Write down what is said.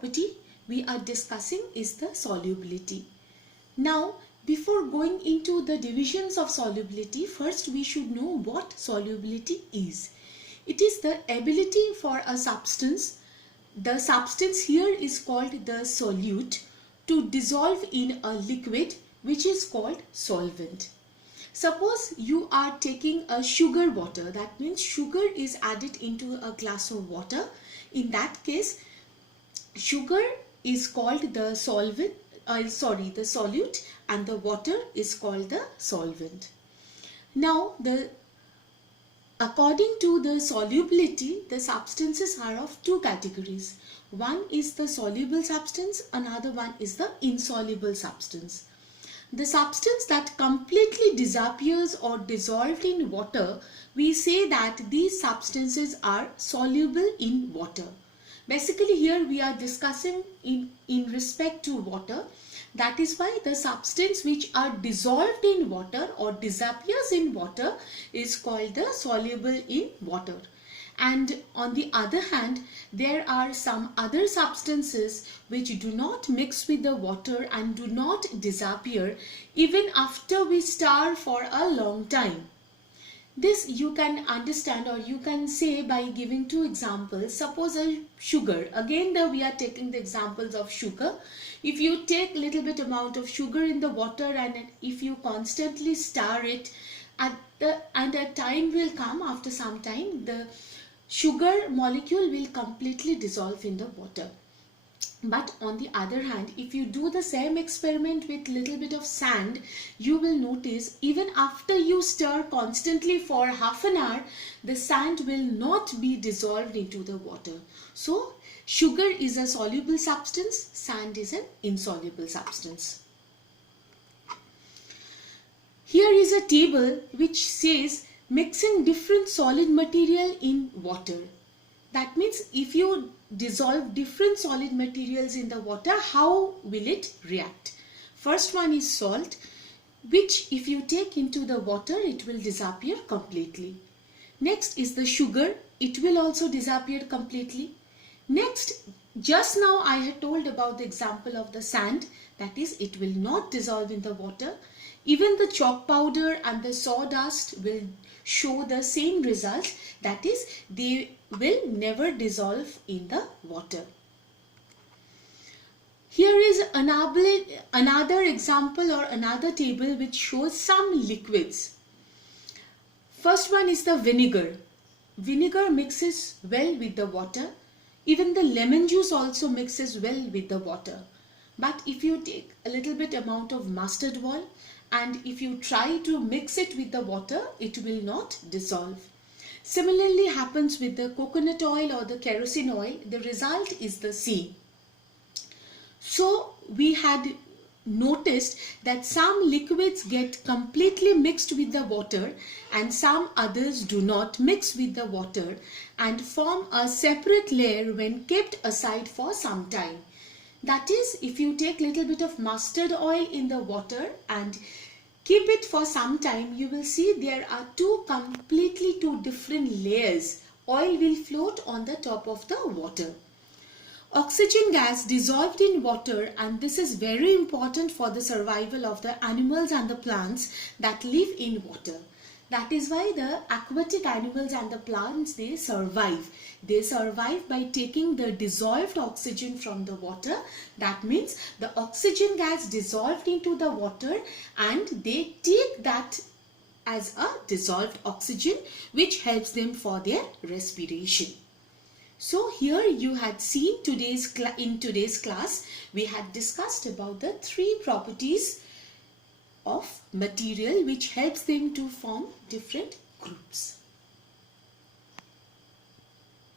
property we are discussing is the solubility. Now, before going into the divisions of solubility, first we should know what solubility is. It is the ability for a substance, the substance here is called the solute, to dissolve in a liquid which is called solvent. Suppose you are taking a sugar water, that means sugar is added into a glass of water. In that case, sugar is called the solvent, the solute, and the water is called the solvent. Now, according to the solubility, the substances are of two categories. One is the soluble substance, another one is the insoluble substance. The substance that completely disappears or dissolved in water, we say that these substances are soluble in water. Basically here we are discussing in respect to water. That is why the substance which are dissolved in water or disappears in water is called the soluble in water. And on the other hand, there are some other substances which do not mix with the water and do not disappear even after we stir for a long time. This you can understand, or you can say by giving two examples. Suppose a sugar, again we are taking the examples of sugar. If you take little bit amount of sugar in the water and if you constantly stir it, and a time will come, after some time the sugar molecule will completely dissolve in the water. But on the other hand, if you do the same experiment with little bit of sand, you will notice even after you stir constantly for half an hour, the sand will not be dissolved into the water. So sugar is a soluble substance, sand is an insoluble substance. Here is a table which says mixing different solid material in water. That means if you dissolve different solid materials in the water, how will it react? First one is salt, which if you take into the water, it will disappear completely. Next is the sugar, it will also disappear completely. Next, just now I had told about the example of the sand, that is, it will not dissolve in the water. Even the chalk powder and the sawdust will show the same result, that is, they will never dissolve in the water. Here is another example or another table which shows some liquids. First one is the vinegar. Vinegar mixes well with the water. Even the lemon juice also mixes well with the water. But if you take a little bit amount of mustard oil and if you try to mix it with the water, it will not dissolve. Similarly happens with the coconut oil or the kerosene oil. The result is the same. So we had noticed that some liquids get completely mixed with the water and some others do not mix with the water and form a separate layer when kept aside for some time. That is, if you take little bit of mustard oil in the water and keep it for some time, you will see there are completely two different layers. Oil will float on the top of the water. Oxygen gas dissolved in water, and this is very important for the survival of the animals and the plants that live in water. That is why the aquatic animals and the plants, they survive. They survive by taking the dissolved oxygen from the water. That means the oxygen gas dissolved into the water and they take that as a dissolved oxygen, which helps them for their respiration. So here you had seen in today's class, we had discussed about the three properties of material which helps them to form different groups.